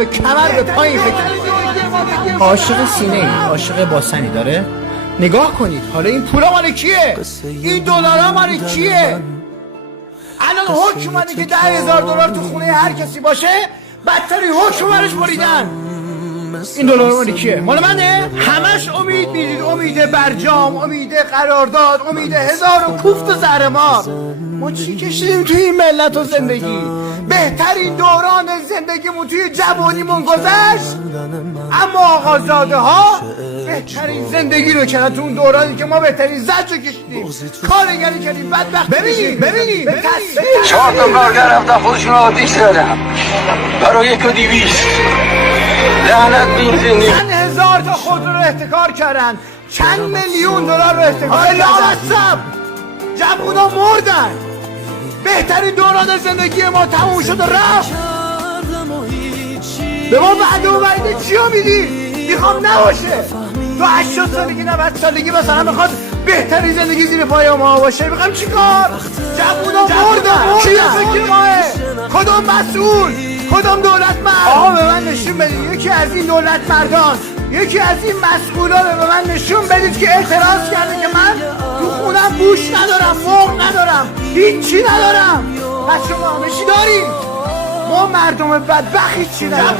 به کمر به پایین فکر عاشق سینه ای، عاشق باسنی داره. نگاه کنید حالا این پولا مال کیه؟ این دلارا مال کیه؟ الان حکم اومده که $10,000 تو خونه هر کسی باشه بدتری حکم برش بریدن. این دلار مال کیه؟ مال منه؟ همش امید میدید، امید برجام، امید قرارداد، امید هزار و کوفت و زهرمار. ما چی کشیدیم توی این ملت و زندگی؟ بهترین دوران زندگیمون توی جوانیمون گذشت، اما آقازاده ها بهترین زندگی رو کردن تو اون دورانی که ما بهترین زج رو کشیدیم، کارگری کردیم، بدبخت. ببینید 4 تا کارگر رفتن خودشون آتیش زدن برای 1,200. لعنت به این زندگی. چند هزار تا خودرو رو احتکار کردن، چند میلیون دلار رو احتکار کردن. جوونا مردن. بهترین دوران زندگی ما تموم شد و رفت. به ما وعده و وعده چی رو میدی؟ میخوام نباشه. تو 80 سالگی 90 سالگی مثلا میخواد بهترین زندگی زیر پای ما باشه. میخوام چیکار؟ جوونا مردن. کی فکر ماه؟ کدوم مسئول؟ کدوم دولت مرد؟ آقا به من نشون بدید یکی از این دولت مردان، یکی از این مسئولا به من نشون بدید که اعتراض کرده که من تو خونم گوش ندارم، مرغ ندارم، هیچی ندارم. پس شما همه چی دارید، ما مردم بدبخت هیچی نداریم.